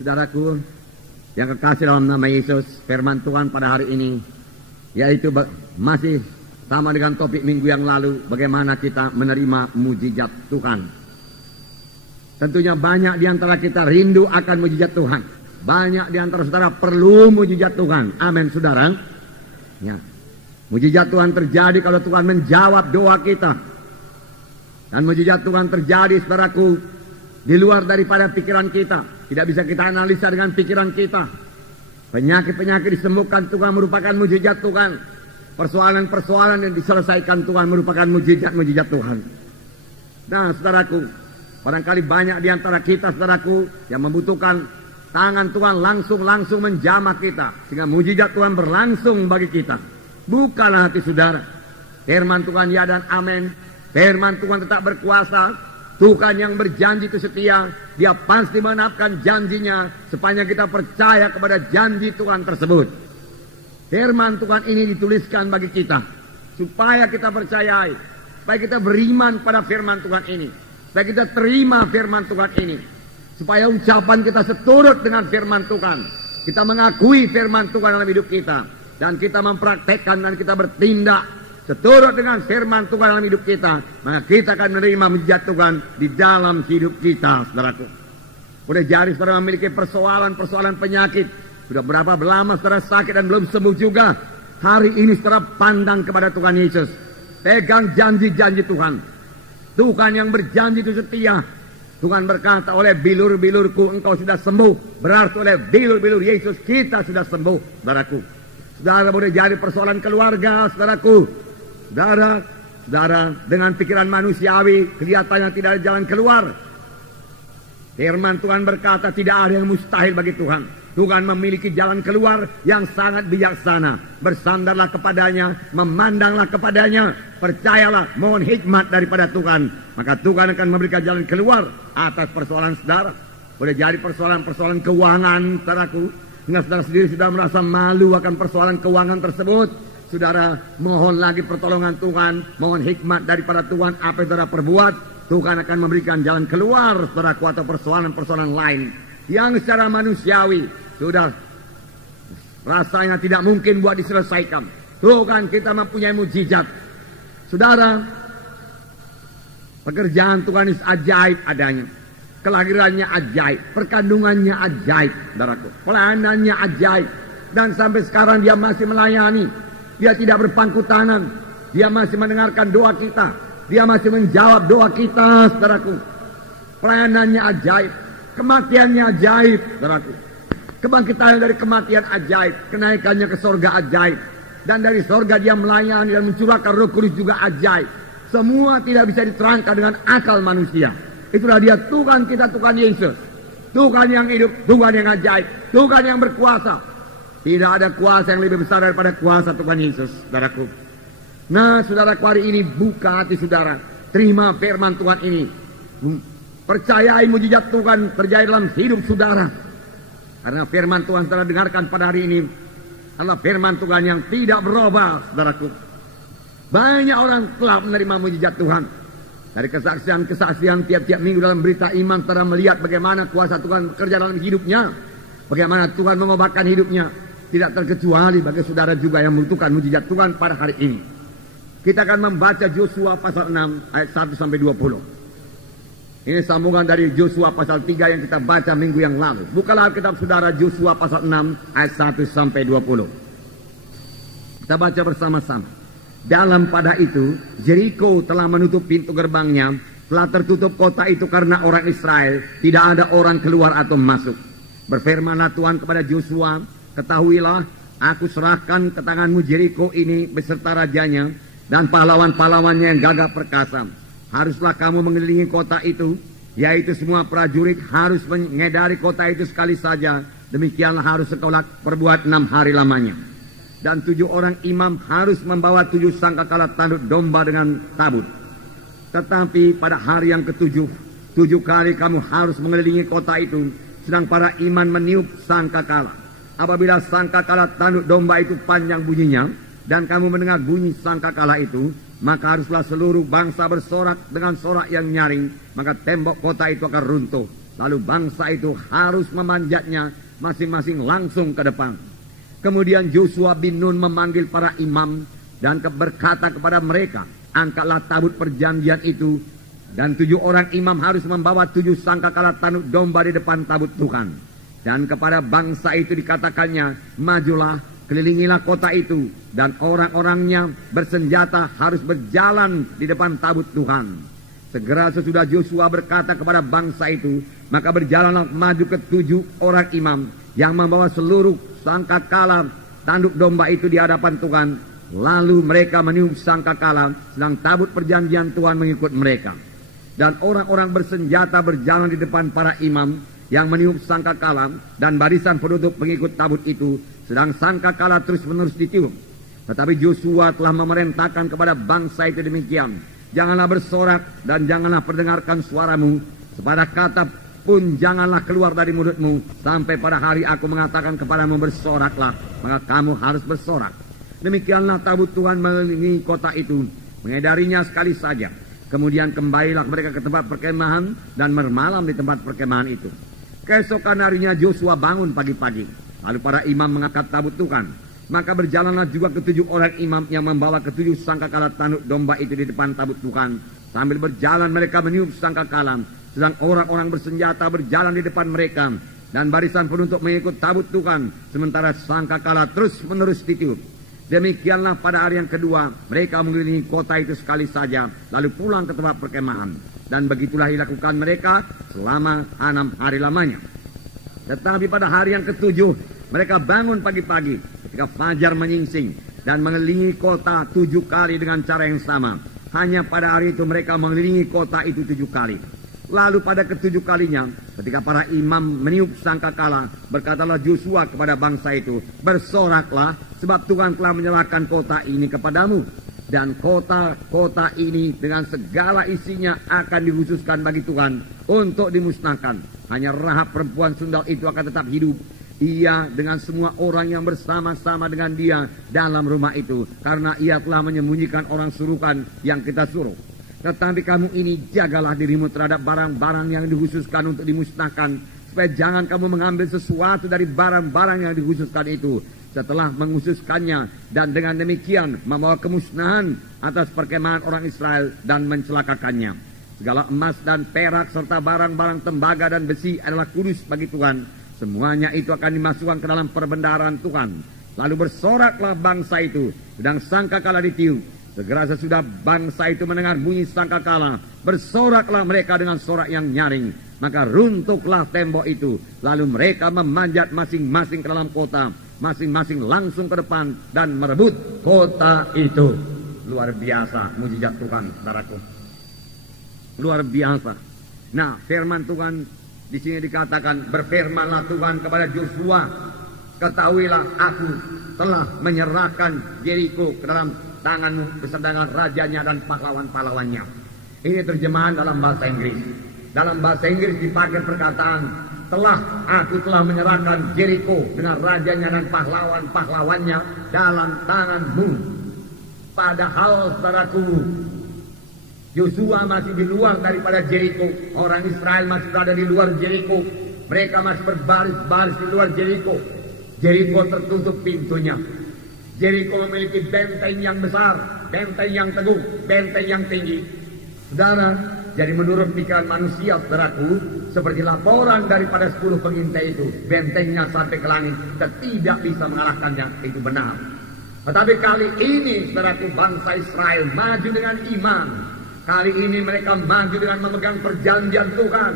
Saudaraku yang kekasih dalam nama Yesus, firman Tuhan pada hari ini yaitu masih sama dengan topik minggu yang lalu, bagaimana kita menerima mujizat Tuhan. Tentunya banyak di antara kita rindu akan mujizat Tuhan. Banyak di antara saudara perlu mujizat Tuhan. Amin, saudara. Ya. Mujizat Tuhan terjadi kalau Tuhan menjawab doa kita. Dan mujizat Tuhan terjadi, saudaraku, di luar daripada pikiran kita. Tidak bisa kita analisa dengan pikiran kita. Penyakit-penyakit disembuhkan Tuhan merupakan mujizat Tuhan. Persoalan-persoalan yang diselesaikan Tuhan merupakan mujizat-mujizat Tuhan. Nah, saudaraku, barangkali banyak di antara kita, saudaraku, yang membutuhkan tangan Tuhan langsung menjamah kita. Sehingga mujizat Tuhan berlangsung bagi kita. Bukalah hati saudara. Firman Tuhan ya dan amin. Firman Tuhan tetap berkuasa. Tuhan yang berjanji itu setia. Dia pasti menepati janjinya sepanjang kita percaya kepada janji Tuhan tersebut. Firman Tuhan ini dituliskan bagi kita supaya kita percayai, supaya kita beriman pada firman Tuhan ini, supaya kita terima firman Tuhan ini, supaya ucapan kita seturut dengan firman Tuhan. Kita mengakui firman Tuhan dalam hidup kita dan kita mempraktekkan dan kita bertindak seturut dengan firman Tuhan dalam hidup kita, maka kita akan menerima mujizat Tuhan di dalam hidup kita, saudaraku. Boleh jadi saudara memiliki persoalan penyakit. Sudah berapa lama saudara sakit dan belum sembuh juga. Hari ini saudara pandang kepada Tuhan Yesus. Pegang janji-janji Tuhan. Tuhan yang berjanji itu setia. Tuhan berkata, oleh bilur-bilurku engkau sudah sembuh. Berarti oleh bilur-bilur Yesus kita sudah sembuh, saudaraku. Saudara boleh jadi persoalan keluarga, saudaraku. Saudara dengan pikiran manusiawi kelihatannya tidak ada jalan keluar. Firman Tuhan berkata tidak ada yang mustahil bagi Tuhan. Tuhan memiliki jalan keluar yang sangat bijaksana. Bersandarlah kepadanya, memandanglah kepadanya, percayalah, mohon hikmat daripada Tuhan. Maka Tuhan akan memberikan jalan keluar atas persoalan saudara. Boleh jadi persoalan-persoalan keuangan, saudaraku. Hingga saudara sendiri sudah merasa malu akan persoalan keuangan tersebut. Saudara mohon lagi pertolongan Tuhan, mohon hikmat daripada Tuhan. Apa yang saudara perbuat, Tuhan akan memberikan jalan keluar, saudaraku, atau persoalan-persoalan lain yang secara manusiawi sudah rasanya tidak mungkin buat diselesaikan. Tuhan kita mempunyai mujizat. Saudara, pekerjaan Tuhan itu ajaib adanya. Kelahirannya ajaib, perkandungannya ajaib, saudaraku. Pelayanannya ajaib. Dan sampai sekarang dia masih melayani. Dia tidak berpangku tangan. Dia masih mendengarkan doa kita. Dia masih menjawab doa kita, saudaraku. Pelayanannya ajaib. Kematiannya ajaib, saudaraku. Kebangkitan dari kematian ajaib. Kenaikannya ke sorga ajaib. Dan dari sorga dia melayani dan mencurahkan Roh Kudus juga ajaib. Semua tidak bisa diterangkan dengan akal manusia. Itulah dia Tuhan kita, Tuhan Yesus. Tuhan yang hidup, Tuhan yang ajaib. Tuhan yang berkuasa. Tidak ada kuasa yang lebih besar daripada kuasa Tuhan Yesus, saudaraku. Nah, saudaraku, hari ini buka hati saudara. Terima firman Tuhan ini. Percayai mujizat Tuhan terjadi dalam hidup saudara. Karena firman Tuhan telah dengarkan pada hari ini adalah firman Tuhan yang tidak berubah, saudaraku. Banyak orang telah menerima mujizat Tuhan. Dari kesaksian-kesaksian tiap-tiap minggu dalam berita iman, telah melihat bagaimana kuasa Tuhan bekerja dalam hidupnya. Bagaimana Tuhan mengobatkan hidupnya. Tidak terkecuali bagi saudara juga yang membutuhkan mujizat Tuhan pada hari ini. Kita akan membaca Yosua pasal 6 ayat 1 sampai 20. Ini sambungan dari Yosua pasal 3 yang kita baca minggu yang lalu. Bukalah kitab saudara Yosua pasal 6 ayat 1 sampai 20. Kita baca bersama-sama. Dalam pada itu, Jericho telah menutup pintu gerbangnya. Telah tertutup kota itu karena orang Israel. Tidak ada orang keluar atau masuk. Berfirmanlah Tuhan kepada Yosua, ketahuilah, aku serahkan ke tanganmu Jericho ini beserta rajanya dan pahlawan-pahlawannya yang gagah perkasa. Haruslah kamu mengelilingi kota itu, yaitu semua prajurit harus mengedari kota itu sekali saja. Demikianlah harus sekolah perbuat 6 hari lamanya. Dan 7 orang imam harus membawa 7 sangkakala tanduk domba dengan tabut. Tetapi pada hari yang ke-7, 7 kali kamu harus mengelilingi kota itu, sedang para imam meniup sangkakala. Apabila sangkakala tanduk domba itu panjang bunyinya, dan kamu mendengar bunyi sangkakala itu, maka haruslah seluruh bangsa bersorak dengan sorak yang nyaring, maka tembok kota itu akan runtuh. Lalu bangsa itu harus memanjatnya masing-masing langsung ke depan. Kemudian Yosua bin Nun memanggil para imam dan berkata kepada mereka, angkatlah tabut perjanjian itu, dan 7 orang imam harus membawa 7 sangkakala tanduk domba di depan tabut Tuhan. Dan kepada bangsa itu dikatakannya, majulah, kelilingilah kota itu, dan orang-orangnya bersenjata harus berjalan di depan tabut Tuhan. Segera sesudah Yosua berkata kepada bangsa itu, maka berjalanlah maju ke 7 orang imam yang membawa seluruh sangkakala tanduk domba itu di hadapan Tuhan. Lalu mereka meniup sangkakala, sedang tabut perjanjian Tuhan mengikut mereka. Dan orang-orang bersenjata berjalan di depan para imam yang meniup sangkakala, dan barisan penutup pengikut tabut itu, sedang sangkakala terus-menerus ditiup. Tetapi Yosua telah memerintahkan kepada bangsa itu demikian, janganlah bersorak dan janganlah perdengarkan suaramu, sepada kata pun janganlah keluar dari mulutmu, sampai pada hari aku mengatakan kepadamu bersoraklah, maka kamu harus bersorak. Demikianlah tabut Tuhan mengelilingi kota itu, mengedarinya sekali saja. Kemudian kembalilah mereka ke tempat perkemahan dan bermalam di tempat perkemahan itu. Keesokan harinya Yosua bangun pagi-pagi, lalu para imam mengangkat tabut Tuhan. Maka berjalanlah juga ke 7 orang imam yang membawa ke 7 sangkakala tanduk domba itu di depan tabut Tuhan. Sambil berjalan mereka meniup sangkakala, sedang orang-orang bersenjata berjalan di depan mereka, dan barisan penutup mengikut tabut Tuhan, sementara sangkakala terus-menerus ditiup. Demikianlah pada hari yang kedua mereka mengelilingi kota itu sekali saja, lalu pulang ke tempat perkemahan. Dan begitulah dilakukan mereka selama 6 hari lamanya. Tetapi pada hari yang ke-7 mereka bangun pagi-pagi ketika fajar menyingsing dan mengelilingi kota 7 kali dengan cara yang sama. Hanya pada hari itu mereka mengelilingi kota itu 7 kali. Lalu pada ke-7 kalinya, ketika para imam meniup sangkakala, berkatalah Yosua kepada bangsa itu, bersoraklah, sebab Tuhan telah menyerahkan kota ini kepadamu. Dan kota ini dengan segala isinya akan dikhususkan bagi Tuhan untuk dimusnahkan. Hanya Rahab perempuan sundal itu akan tetap hidup, ia dengan semua orang yang bersama-sama dengan dia dalam rumah itu, karena ia telah menyembunyikan orang suruhan yang kita suruh. Tetapi kamu ini jagalah dirimu terhadap barang-barang yang dikhususkan untuk dimusnahkan, supaya jangan kamu mengambil sesuatu dari barang-barang yang dikhususkan itu setelah mengkhususkannya, dan dengan demikian membawa kemusnahan atas perkemahan orang Israel dan mencelakakannya. Segala emas dan perak serta barang-barang tembaga dan besi adalah kudus bagi Tuhan. Semuanya itu akan dimasukkan ke dalam perbendaharaan Tuhan. Lalu bersoraklah bangsa itu, sedang sangkakala ditiup. Segera sesudah bangsa itu mendengar bunyi sangkakala, bersoraklah mereka dengan sorak yang nyaring. Maka runtuhlah tembok itu, lalu mereka memanjat masing-masing ke dalam kota, masing-masing langsung ke depan dan merebut kota itu. Luar biasa mujizat Tuhan, saudaraku. Luar biasa. Nah, firman Tuhan di sini dikatakan, berfirmanlah Tuhan kepada Yosua, ketahuilah aku telah menyerahkan Yeriko ke dalam tanganmu beserta dengan rajanya dan pahlawan-pahlawannya. Ini terjemahan dalam bahasa Inggris. Dalam bahasa Inggris dipakai perkataan, aku telah menyerahkan Yeriko dengan rajanya dan pahlawan-pahlawannya dalam tanganmu. Padahal saudaraku, Yosua masih di luar daripada Yeriko. Orang Israel masih berada di luar Yeriko. Mereka masih berbaris-baris di luar Yeriko. Yeriko tertutup pintunya. Yeriko memiliki benteng yang besar, benteng yang teguh, benteng yang tinggi. Saudara, jadi menurut pikiran manusia, saudaraku, seperti laporan daripada 10 pengintai itu, bentengnya sampai ke langit dan tidak bisa mengalahkannya, itu benar. Tetapi kali ini, saudaraku, bangsa Israel maju dengan iman. Kali ini mereka maju dengan memegang perjanjian Tuhan.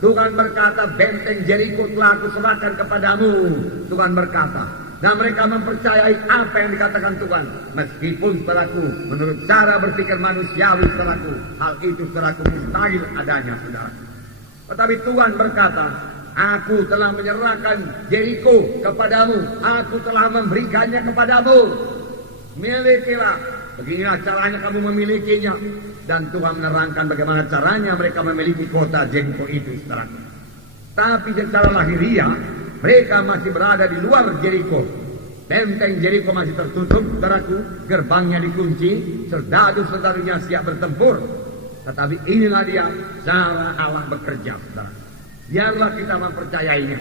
Tuhan berkata, benteng Yeriko telah aku serahkan kepadamu. Tuhan berkata, dan mereka mempercayai apa yang dikatakan Tuhan. Meskipun saudaraku, menurut cara berpikir manusiawi saudaraku, hal itu saudaraku mustahil adanya saudaraku. Tetapi Tuhan berkata, aku telah menyerahkan Yeriko kepadamu. Aku telah memberikannya kepadamu. Milikilah. Beginilah caranya kamu memilikinya. Dan Tuhan menerangkan bagaimana caranya mereka memiliki kota Yeriko itu saudaraku. Tapi secara lahiriah, mereka masih berada di luar Yeriko. Benteng Yeriko masih tertutup, saudaraku. Gerbangnya dikunci, serdadu-serdadunya siap bertempur. Tetapi inilah dia cara Allah bekerja, saudara. Biarlah kita mempercayainya.